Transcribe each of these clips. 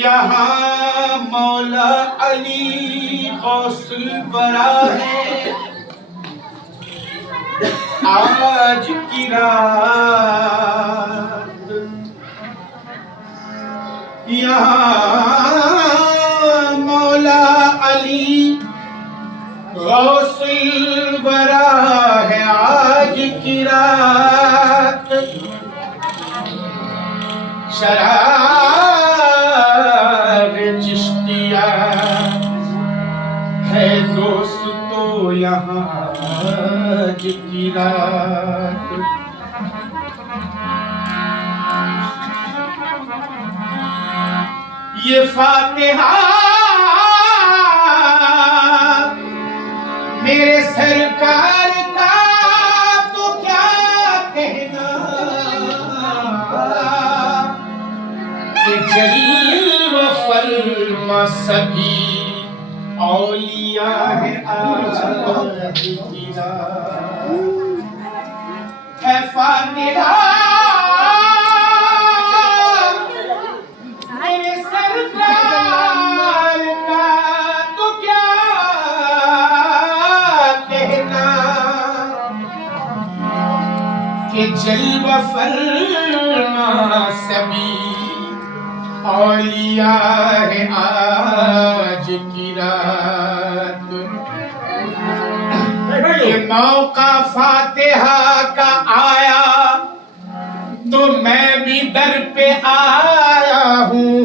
यहाँ मौला अली गौसुल बरा है आज की रात। यहाँ मौला अली गौसुल बरा है आज की रात। शराब चिश्तिया है दोस्तों यहाँ आज की रात। ये फातिहा मेरे सरकार का तो क्या कहना कि जल्वा फरमा सभी औलिया है आज की रात। है फातिहा मेरे सरकार का तो क्या कहना कि जल्वा फरमा सभी औलिया है आज की रात। ये मौका फातिहा का आया तो मैं भी दर पे आया हूँ।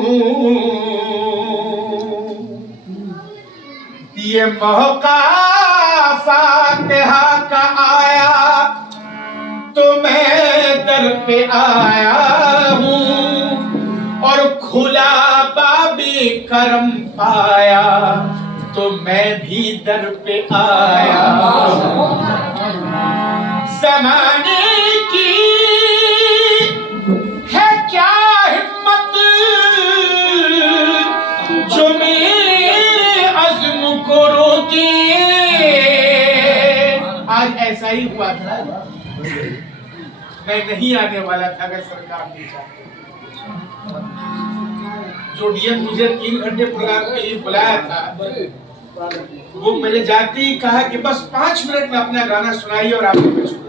ये मौका फातिहा का आया तो मैं दर पे आया हूँ और खुला बाबे करम पाया तो मैं भी दर पे आया। ज़माने की है क्या हिम्मत जो मेरे अज़्म को रोके। आज ऐसा ही हुआ था, मैं नहीं आने वाला था अगर सरकार नहीं चाहती। जो डीएम मुझे 3 घंटे प्रोग्राम के लिए बुलाया था वो मैंने जाते ही कहा कि बस 5 मिनट में अपना गाना सुनाइए और आपको मैं छोड़।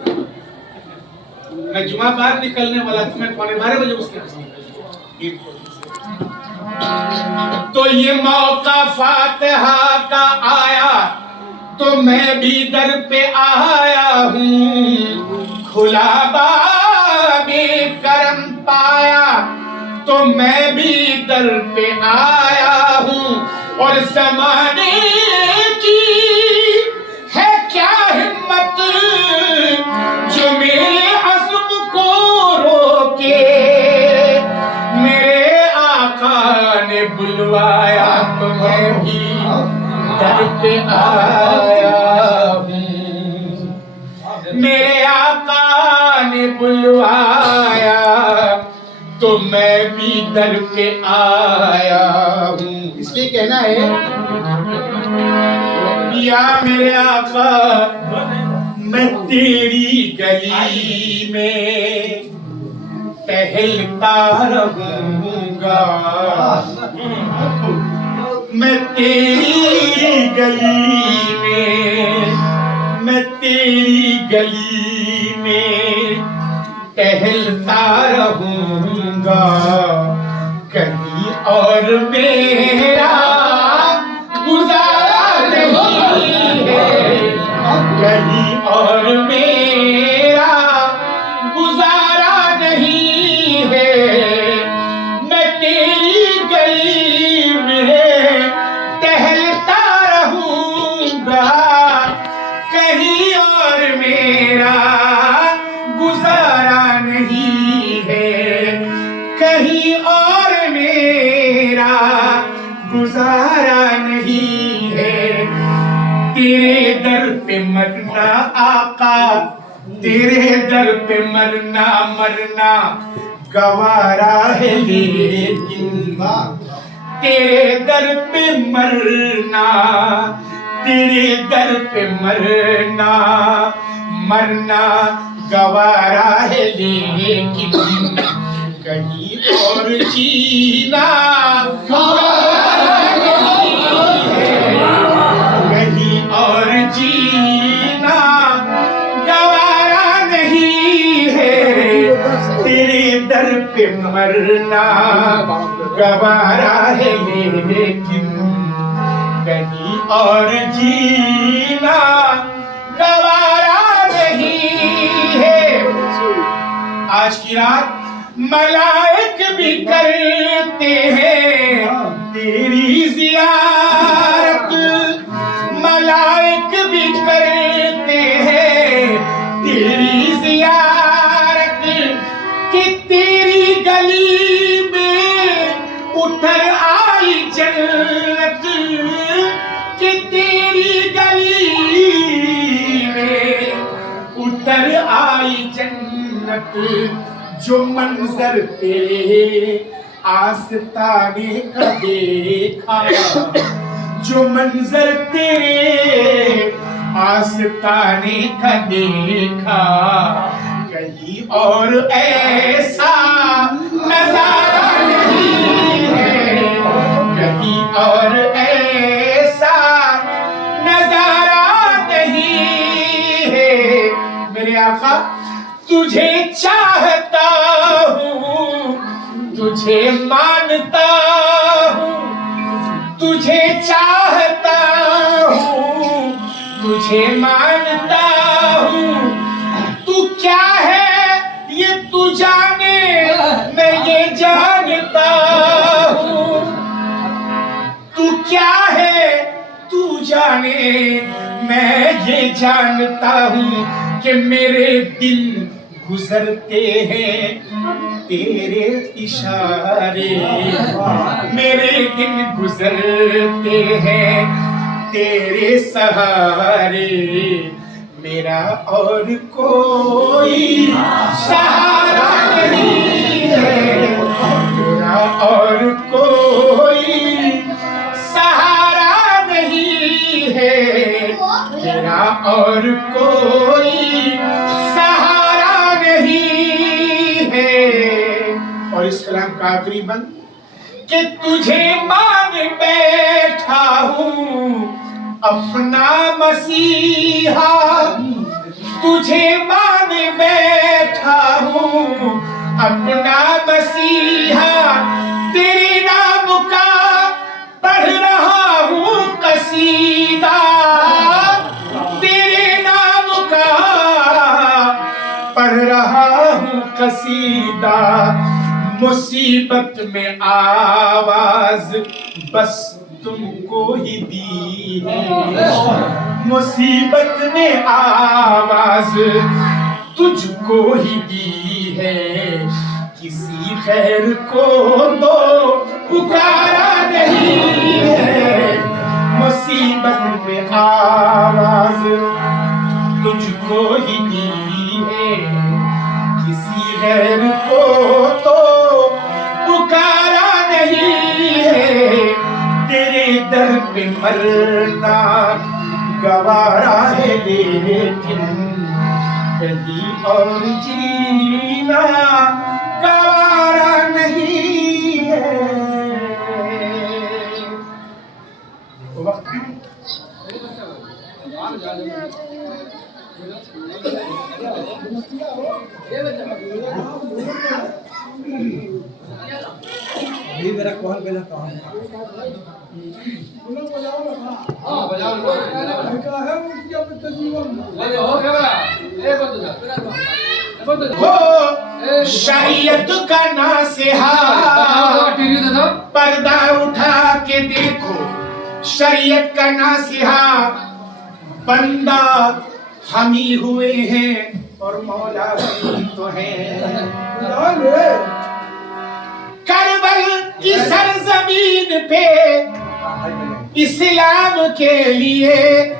मैं जुमा बाद निकलने वाला था, मैं 12:15 बजे उसके तो ये मौका फातिहा का आया तो मैं भी दर पे आया हूँ। खुला बाबे करम पाया तो मैं भी दर पे आया हूँ और ज़माने की है क्या हिम्मत जो मेरे अज़्म को रोके। मेरे आका ने बुलवाया तो मैं भी दर पे आया हूँ। मेरे आका ने बुलवाया तो मैं भी दर पे आया हूँ। इसलिए कहना है या मेरे आका मैं तेरी गली में टहलता रहूंगा। मैं तेरी गली में टहलता रहूंगा। कहीं और मेरा गुजारा नहीं है, कहीं और मेरा गुजारा नहीं है। मैं तेरी गली में टहलता रहूंगा। कहीं और मेरा गुजारा नहीं है, कहीं और मेरा गुजारा नहीं है। तेरे दर पे मरना आका, तेरे दर पे मरना गवारा है लेकिन तेरे दर पे मरना, तेरे दर पे मरना, मरना गवारा है लेकिन कहीं और जीना गवारा नहीं है, कहीं और जीना गवारा नहीं है, तेरे दर पे मरना गवारा है लेकिन कहीं और जीना गवारा नहीं है। आज की रात मलाइक भी करते हैं तेरी ज़ियारत, मलाइक भी करते हैं तेरी ज़ियारत, कि तेरी गली में उतर आई जन्नत, कि तेरी गली में उतर आई जन्नत। जो मंजर तेरे आस्ताने का देखा, जो मंजर तेरे आस्ताने का देखा, कहीं और ऐसा नजारा नहीं है, कहीं और ऐसा नजारा नहीं है। मेरे आका तुझे चाहता हूँ, तुझे मानता हूँ, तुझे चाहता हूँ, तुझे मानता हूँ। तू क्या है ये तू जाने, मैं ये जानता हूँ। तू क्या है तू जाने, मैं ये जानता हूँ कि मेरे दिन गुजरते हैं तेरे इशारे, मेरे दिन गुजरते हैं तेरे सहारे। मेरा और कोई सहारा नहीं है, मेरा और कोई सहारा नहीं है, मेरा और कोई सहारा नहीं है। और इस कलाम का आखिरी बंद कि तुझे मान बैठा हूँ अपना मसीहा, तुझे मान बैठा हूँ अपना मसीहा। तेरे नाम का पढ़ रहा हूँ कसीदा, तेरे नाम का पढ़ रहा हूँ कसीदा। मुसीबत में आवाज बस तुमको ही दी है, मुसीबत में आवाज तुझको ही दी है। किसी खैर को तो पुकारा नहीं है, मुसीबत में आवाज तुझको ही दी है। किसी खैर को तो पुकारा नहीं है, तेरे दर पे मरना गवारा है लेकिन कहीं और जीना गवारा नहीं है। ये मेरा कॉल बेला कहाँ है? हाँ बजाओ ना। क्या है उसकी अपने तजीवन? ले हो गया। ये बंद हो शरीयत का नासिहा, पर्दा उठा के देखो शरीयत का नासिहा। बंदा हम ही हुए हैं और मौला हम तो हैं। करबल की सरजमीन पे इस्लाम के लिए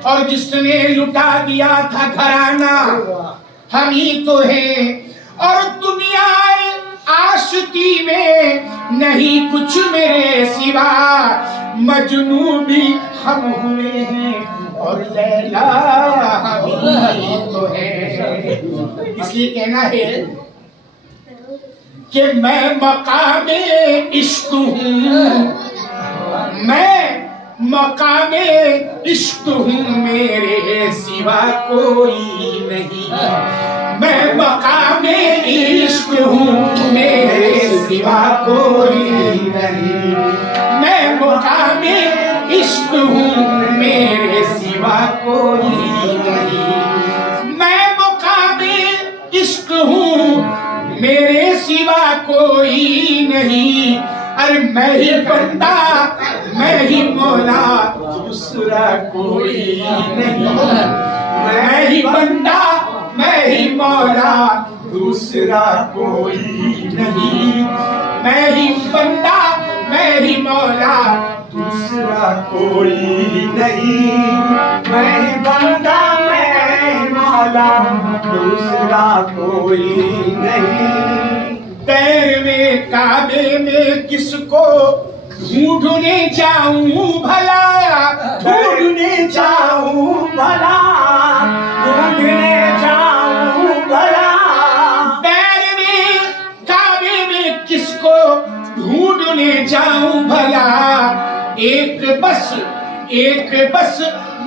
और जिसने लुटा दिया था घराना हम ही तो हैं। और दुनिया आशिकी में नहीं कुछ मेरे सिवा, मजनू भी हम हुए हैं और लैला भी तो है। इसलिए कहना है कि मैं मकामे इश्क हूँ, मैं मकामे इश्क हूँ, मेरे सिवा कोई नहीं। मैं मकामे इश्क हूँ, मेरे सिवा कोई नहीं। मैं मकामे इश्क हूँ, मेरे सिवा कोई नहीं। मैं मकामे इश्क हूँ, मेरे सिवा कोई नहीं। अरे मैं ही बंदा, मैं ही मौला, दूसरा कोई नहीं। मैं ही बंदा, मैं ही मौला, दूसरा कोई नहीं। मैं ही बंदा, मैं ही मौला, दूसरा कोई नहीं। मैं ही बंदा, मैं ही मौला, दूसरा कोई नहीं। पैर में काबे में किसको ढूंढने जाऊं भला, ढूंढने जाऊं भला, ढूंढने जाऊं भला। पैर में काबे में किसको ढूंढने जाऊं भला। एक बस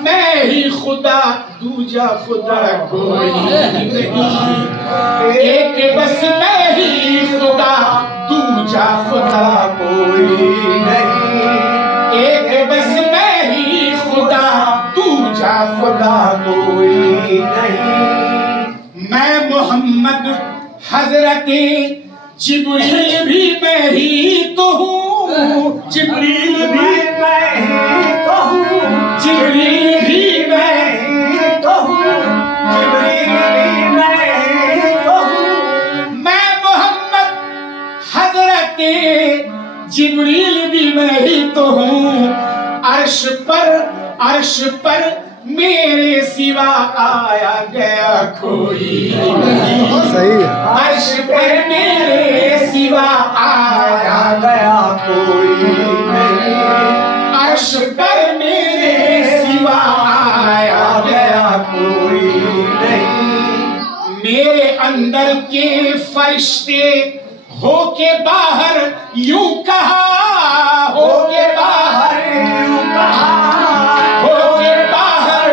मैं ही खुदा, दूजा खुदा कोई नहीं। एक बस मैं ही खुदा, दूजा खुदा कोई नहीं। एक बस मैं ही खुदा, दूजा खुदा कोई नहीं। मैं मोहम्मद हजरते जिब्रील भी मैं ही तो हूँ, जिब्रील भी मैं ही तो हूँ, जिब्रील भी मैं ही तो हूँ, जिब्रील भी मैं ही तो हूँ। मैं मोहम्मद हजरते जिब्रील भी मैं ही तो हूँ। अर्श पर मेरे सिवा आया गया कोई नहीं। सही है। अर्श पर मेरे सिवा आया गया कोई नहीं। अर्श पर मेरे सिवा आया गया कोई नहीं। मेरे अंदर के फरिश्ते होके बाहर यूं कहा, होके बाहर यूं कहा, होके बाहर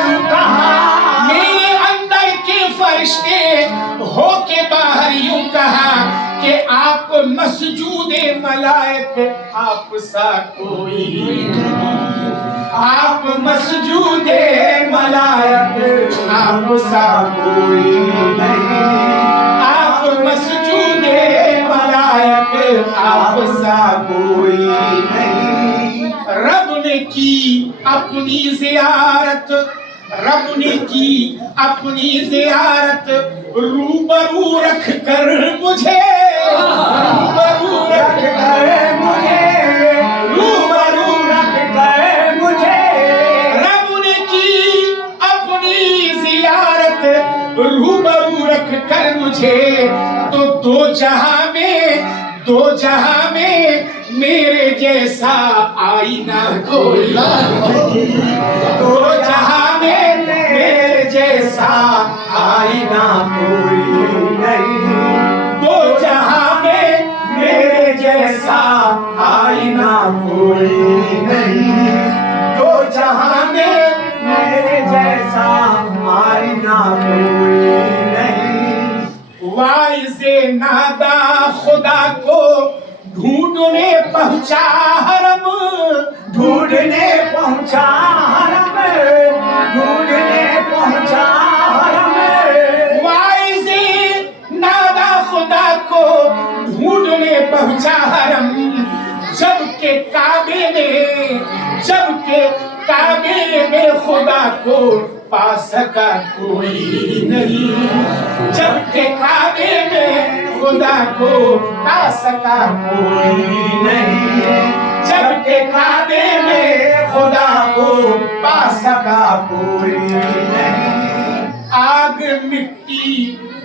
यूं कहा। मेरे अंदर के फरिश्ते होके बाहर यूं कहा कि आप मसजूदे मलाइक, आप सा कोई नहीं। आप मसजूदे मलाइक, आप सा कोई नहीं। आप मसजूदे मलाइक, आप सा कोई नहीं। रब ने की अपनी जियारत, रब ने की अपनी जियारत, रूबरू रख कर मुझे, रूबरू रख कर मुझे, रूबरू रख कर मुझे। रब ने की अपनी जियारत, रूबरू रख कर मुझे। तो दो जहां में मेरे जैसा आईना कोई नहीं। दो जहां में मेरे जैसा आईना कोई नहीं। दो जहां में मेरे जैसा आईना कोई नहीं। दो जहां में मेरे जैसा आईना कोई नहीं। वाइज़े नादा खुदा को ढूंढने पहुंचा हरम, ढूंढने पहुंचा हरम, ढूंढने पहुंचा हरम। वाइज़े नादा खुदा को ढूंढने पहुंचा हरम। जबकि काबे में खुदा को पा सका कोई नहीं। जबकि काबे में खुदा को पा सका कोई नहीं। जबकि काबे में खुदा को पा सका कोई नहीं। आग मिट्टी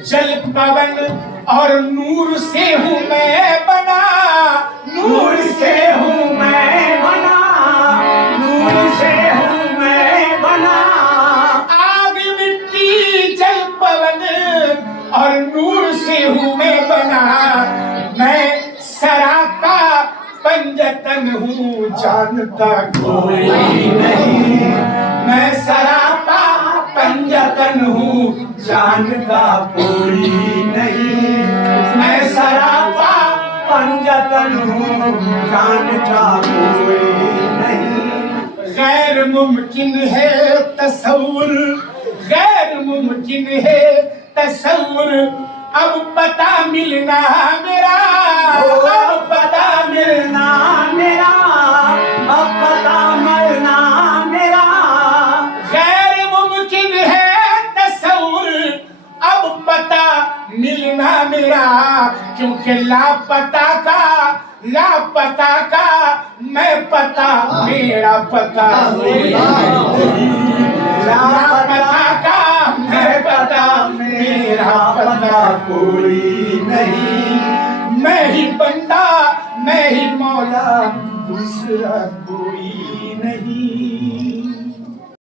जल पवन और नूर से हूँ मैं बना, नूर से हूँ मैं बना, नूर से हूँ मैं बना। आग मिट्टी जल पवन और नूर से हूँ मैं बना। मैं सरापा पंजतन हूँ जानता कोई नहीं, मैं सरापा पंजतन हूँ जानता कोई नहीं, मैं सरापा पंजतन हूँ जानता कोई नहीं। गैर मुमकिन है तसव्वुर, गैर मुमकिन है तसव्वुर, अब पता मिलना मेरा, अब पता मिलना मेरा, अब पता मिलना मेरा। गैर मुमकिन है तसव्वुर, अब पता मिलना मेरा, क्योंकि लापता का मैं पता मेरा पता लापता का मैं पता मेरा पता कोई नहीं। मैं ही बंदा मैं ही मौला दूसरा कोई नहीं।